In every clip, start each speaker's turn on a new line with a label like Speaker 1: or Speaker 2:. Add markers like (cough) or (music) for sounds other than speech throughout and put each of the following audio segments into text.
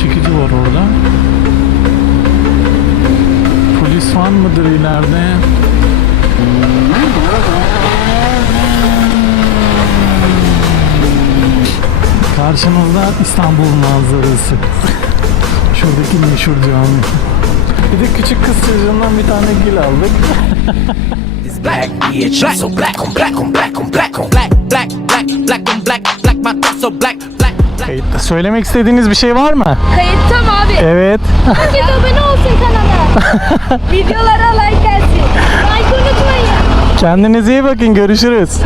Speaker 1: çekici var orada. Polis var mıdır ileride? Karşınızda İstanbul manzarası. Şuradaki meşhur cami. Bir de küçük kız çocuğundan bir tane gül aldık.
Speaker 2: Black, yeah, so black on black on black on black on black, black, black, black on black, black, my thoughts so black.
Speaker 1: Kayıtta. Söylemek istediğiniz bir şey var mı?
Speaker 3: Kayıtta mı abi?
Speaker 1: Evet.
Speaker 3: Herkes abone olsun kanala. (laughs) Videolara like gelsin. Like unutmayın.
Speaker 1: Kendinize iyi bakın. Görüşürüz. (laughs)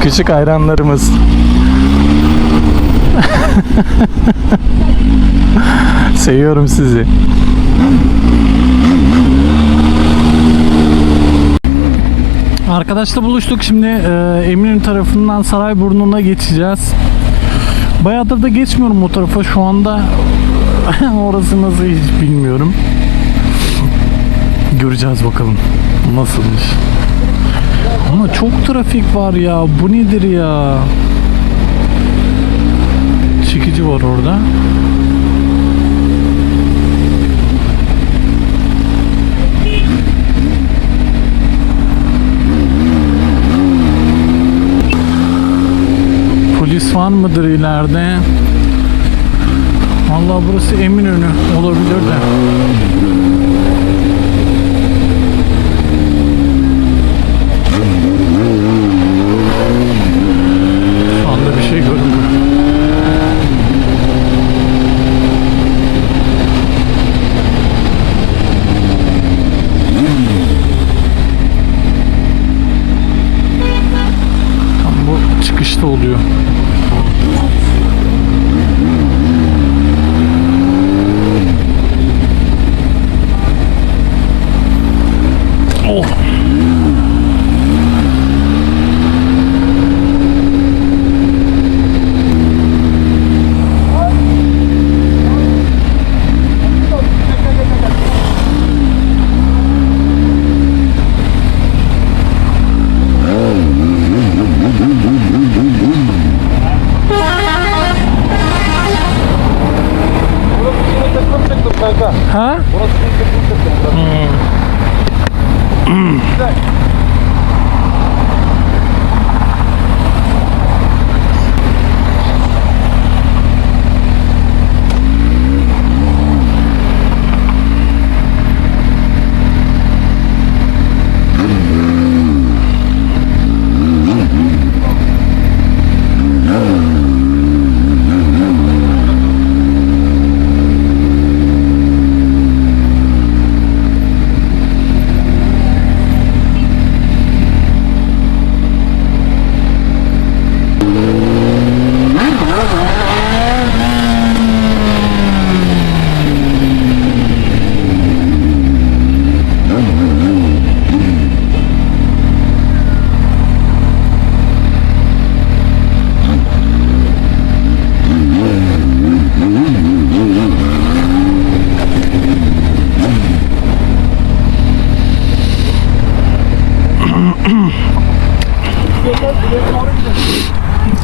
Speaker 1: Küçük hayranlarımız. (laughs) Seviyorum sizi. Arkadaşla buluştuk. Şimdi e, Eminönü tarafından Sarayburnu'na geçeceğiz. Bayağıdır da geçmiyorum o tarafa. Şu anda (laughs) orası nasıl hiç bilmiyorum. Göreceğiz bakalım nasılmış. Ama çok trafik var ya. Bu nedir ya? Çekici var orada. Polis var mıdır ileride? Vallahi burası Eminönü olabilir de. Şu bir şey görünmüyor. Tam bu çıkışta oluyor. Ha? Burası bir kötü bir kötü. Hmm.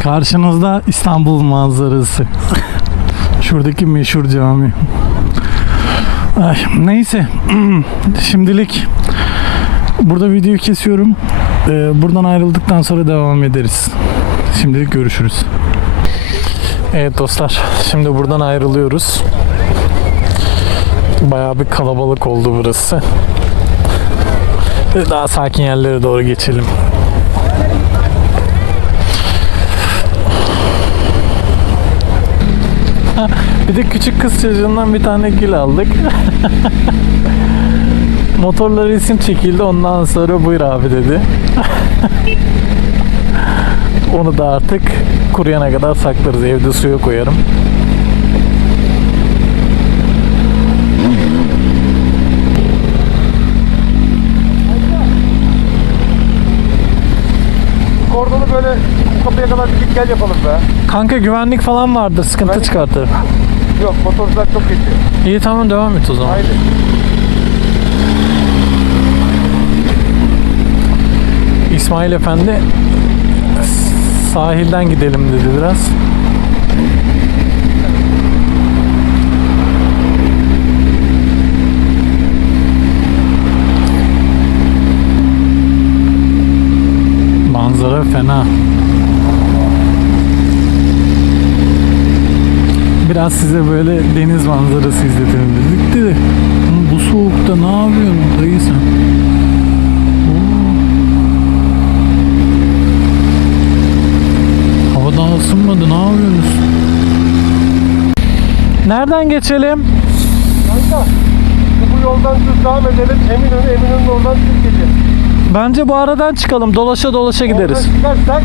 Speaker 1: Karşınızda İstanbul manzarası. Şuradaki meşhur cami. Ay, neyse. (clears throat) Şimdilik burada videoyu kesiyorum. Ee, buradan ayrıldıktan sonra devam ederiz. Şimdilik görüşürüz. Evet dostlar. Şimdi buradan ayrılıyoruz. Bayağı bir kalabalık oldu burası. Daha sakin yerlere doğru geçelim. (laughs) Bir de küçük kız çocuğundan bir tane gül aldık. (laughs) Motorla resim çekildi ondan sonra buyur abi dedi. (laughs) Onu da artık kuruyana kadar saklarız. Evde suya koyarım.
Speaker 4: Kordonu böyle kapıya kadar bir git gel yapalım be.
Speaker 1: Kanka güvenlik falan vardır. Sıkıntı çıkartır.
Speaker 4: Yok motorcular çok geçiyor.
Speaker 1: İyi tamam devam et o zaman.
Speaker 4: Haydi.
Speaker 1: İsmail Efendi Sahilden gidelim dedi biraz. Manzara fena. Biraz size böyle deniz manzarası izletelim dedik de. "Hı, Bu soğukta ne yapıyorsun dayı sen? Oo. Hava daha ısınmadı ne yapıyorsunuz? Nereden geçelim?
Speaker 4: Kanka bu yoldan düz devam edelim. Eminönü, Eminönü'nün oradan düz gidelim.
Speaker 1: Bence bu aradan çıkalım. Dolaşa dolaşa gideriz.
Speaker 4: Oradan çıkarsak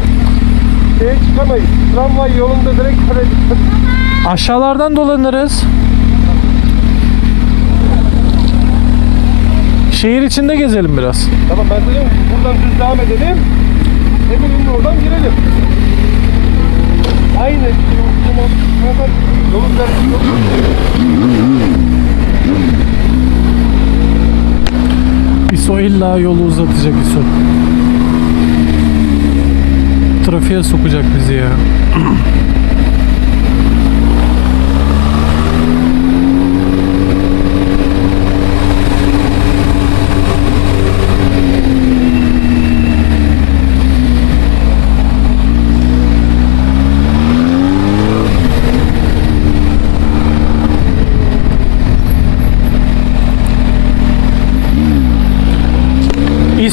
Speaker 4: şeye çıkamayız. Tramvay yolunda direkt kale
Speaker 1: Aşağılardan dolanırız. Şehir içinde gezelim biraz.
Speaker 4: Tamam ben de diyorum ki buradan düz devam edelim. Eminönü'nün oradan girelim. Aynı. Yolun.
Speaker 1: İso illa yolu uzatacak İso. Trafiğe sokacak bizi ya.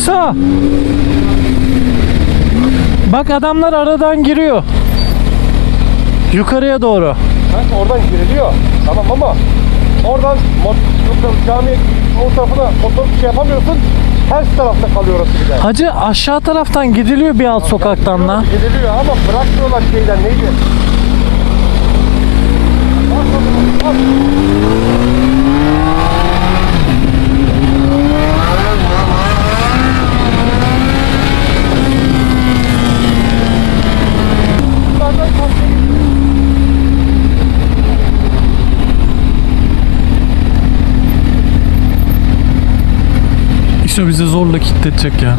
Speaker 1: İsa. Bak adamlar aradan giriyor. Yukarıya doğru.
Speaker 4: Kanka oradan giriliyor. Tamam ama oradan mot yok, cami o tarafına motor şey yapamıyorsun. Ters tarafta kalıyor orası bir de.
Speaker 1: Hacı aşağı taraftan gidiliyor bir alt sokaktan la.
Speaker 4: Gidiliyor ama bırakmıyorlar şeyden neydi? Bak, bak, bak.
Speaker 1: Zorla kilitletecek ya.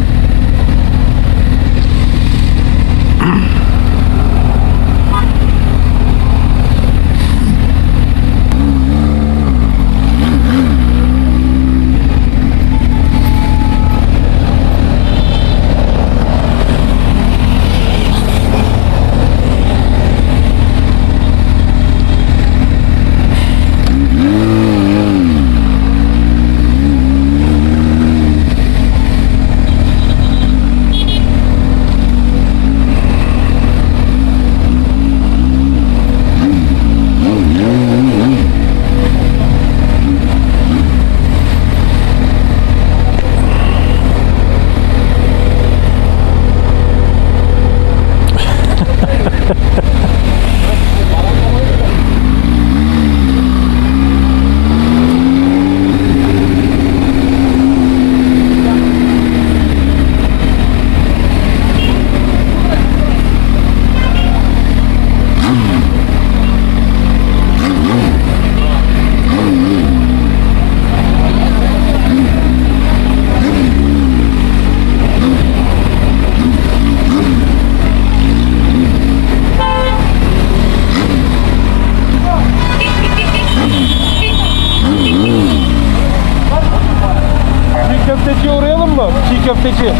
Speaker 4: Çiğ köfteciye uğrayalım mı? Çiğ köfteci.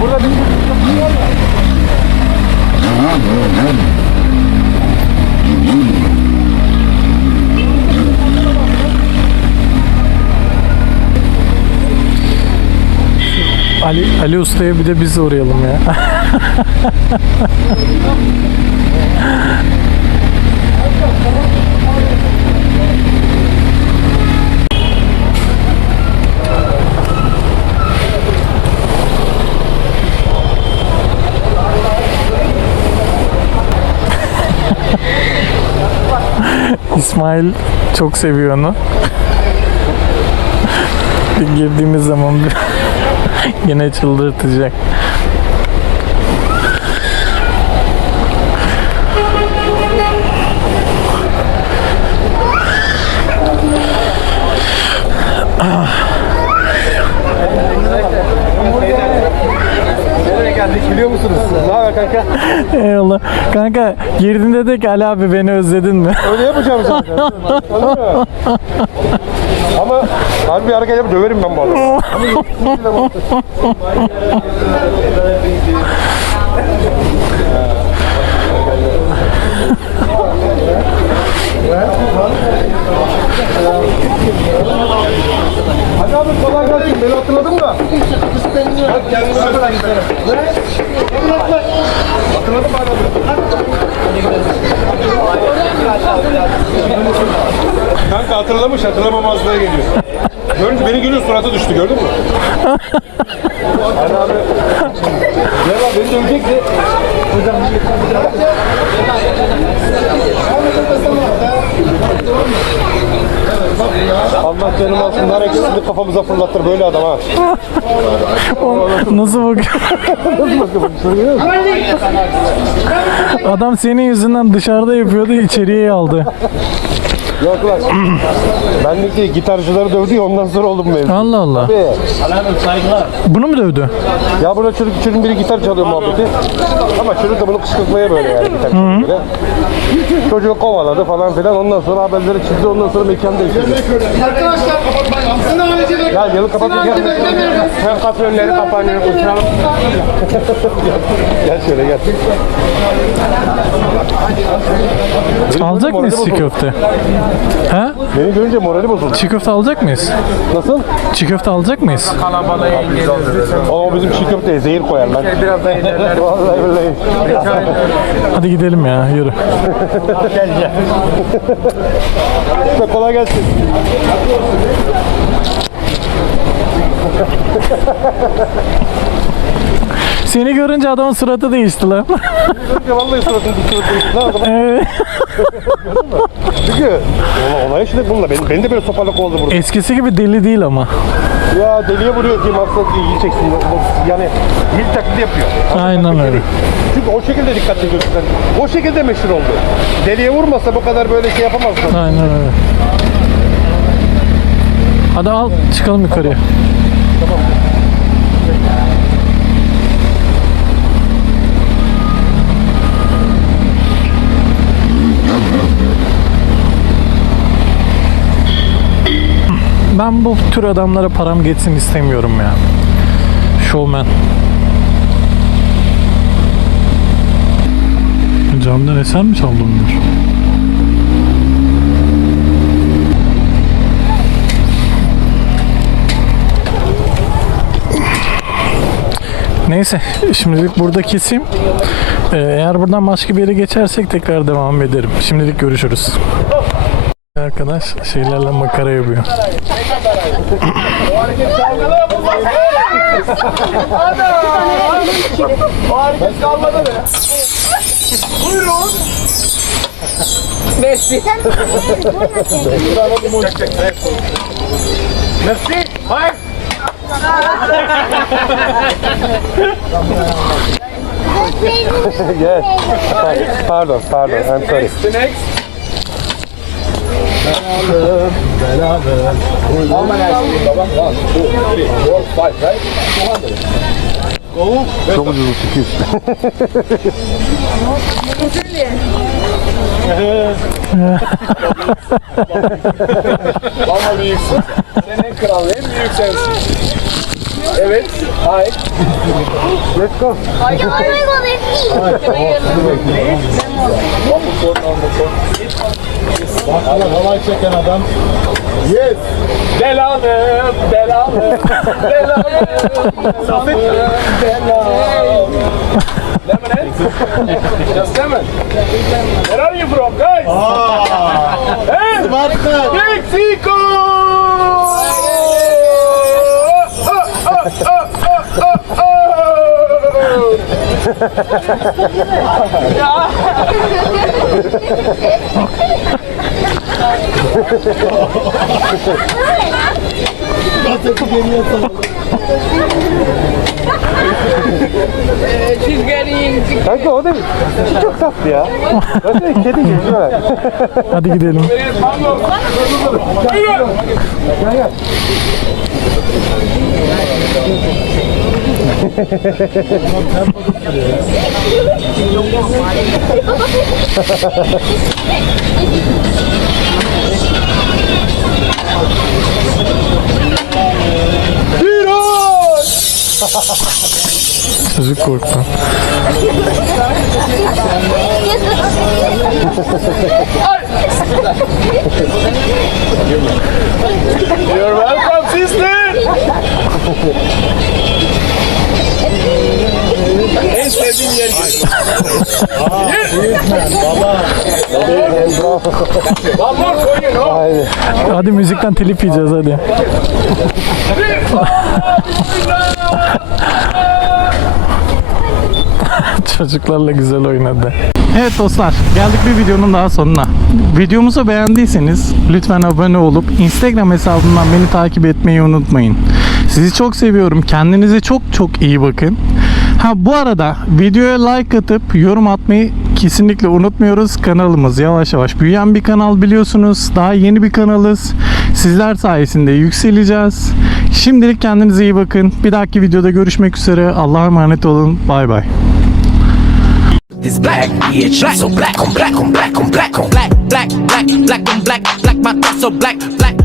Speaker 4: Burada bir çiğ köfteci var ya.
Speaker 1: Ali, Usta'ya bir de biz uğrayalım ya. (laughs) İsmail çok seviyor onu. Girdiğimiz zaman bir (laughs) yine çıldırtacak.
Speaker 4: Geldik biliyor musunuz? Ne haber kanka?
Speaker 1: Eyvallah. Kanka girdiğinde de ki Ali abi beni özledin mi?
Speaker 4: Öyle yapacağım zaten. (laughs) Ama harbi hareket yapıp döverim ben bu adamı. (laughs) Ama kesinlikle bak- Hadi abi kolay gelsin. Beni hatırladın mı? Hadi kendine bak. Ne? Hatırladım mı Kanka hatırlamış hatırlamamazlığa geliyor. Görünce beni görüyor suratı düştü gördün mü? Hadi abi. Gel abi beni dövecekti. Canım alsın. Nar ekşisini kafamıza fırlatır böyle adam ha.
Speaker 1: Nasıl bakıyor? Adam senin yüzünden dışarıda yapıyordu içeriye aldı.
Speaker 4: Yok lan. Bendeki gitarcıları dövdü ya ondan sonra oldum mevzu.
Speaker 1: Allah Allah.
Speaker 4: Abi,
Speaker 1: Bunu mu dövdü?
Speaker 4: Ya burada çocuk çocuğun biri gitar çalıyor muhabbeti. Ama çocuk da bunu kışkırtmaya böyle yani gitar çalıyor. Çocuğu kovaladı falan filan ondan sonra haberleri çizdi ondan sonra mekan değiştirdi.
Speaker 5: Arkadaşlar kapatmayın. Aslında
Speaker 4: Gel yılı kapatın gel. Hem kapı önleri kapanıyor uçuralım. (laughs) gel şöyle gel.
Speaker 1: Alacak
Speaker 4: bozuldu.
Speaker 1: köfte? He?
Speaker 4: Beni görünce morali bozuldu.
Speaker 1: Çiğ köfte alacak mıyız?
Speaker 4: Nasıl?
Speaker 1: Çiğ köfte alacak mıyız?
Speaker 4: O bizim çiğ köfteye zehir koyarlar. Biraz da inerler. Vallahi billahi.
Speaker 1: Hadi gidelim ya yürü.
Speaker 4: İşte kolay gelsin.
Speaker 1: Seni görünce adamın suratı değişti lan.
Speaker 4: Görünce vallahi suratını düşürdüm. Ne oldu?
Speaker 1: Evet.
Speaker 4: Çünkü ola- olay işte bununla. Beni, beni de böyle sopalık oldu burada.
Speaker 1: Eskisi gibi deli değil ama.
Speaker 4: Ya deliye vuruyor ki maksat iyi çeksin. Yani mil taklidi yapıyor.
Speaker 1: Aynen öyle.
Speaker 4: Çünkü o şekilde dikkat çekiyorsun sen. O şekilde meşhur oldu. Deliye vurmasa bu kadar böyle şey yapamazsın.
Speaker 1: Aynen öyle. Hadi al çıkalım yukarıya. Ben bu tür adamlara param geçsin istemiyorum ya. Showman. Camdan eser mi bunlar? Neyse şimdilik burada keseyim. Ee, eğer buradan başka bir yere geçersek tekrar devam ederim. Şimdilik görüşürüz. Arkadaş şeylerle makara yapıyor.
Speaker 4: Yes. (laughs) Pardon, pardon. I'm sorry. Çok ucuz 200.
Speaker 5: Ama büyüksün. Sen en kral, en büyük sensin. Evet. Hay.
Speaker 4: Let's go.
Speaker 5: Halay çeken adam. Yes. Belalım, belalım, belalım. Safet. Belalım. Lemonade? Just lemon. Where are you from, guys? Hey! Mexico!
Speaker 4: Kanka o değil. Çok tatlı ya. Zaten kedi gibi değil mi?
Speaker 1: Hadi gidelim. (laughs) Çocuk korktu.
Speaker 5: You're welcome sister. En sevdiğim yer. No?
Speaker 4: Aynen.
Speaker 1: Hadi müzikten telif yiyeceğiz hadi. (laughs) Çocuklarla güzel oynadı. Evet dostlar geldik bir videonun daha sonuna. Videomuzu beğendiyseniz lütfen abone olup Instagram hesabımdan beni takip etmeyi unutmayın. Sizi çok seviyorum. Kendinize çok çok iyi bakın. Ha bu arada videoya like atıp yorum atmayı kesinlikle unutmuyoruz. Kanalımız yavaş yavaş büyüyen bir kanal biliyorsunuz. Daha yeni bir kanalız. Sizler sayesinde yükseleceğiz. Şimdilik kendinize iyi bakın. Bir dahaki videoda görüşmek üzere. Allah'a emanet olun. Bay bay.
Speaker 2: This black bitch, black so black on black on black on black on black, black, black, black on black, black, my thoughts so black, black,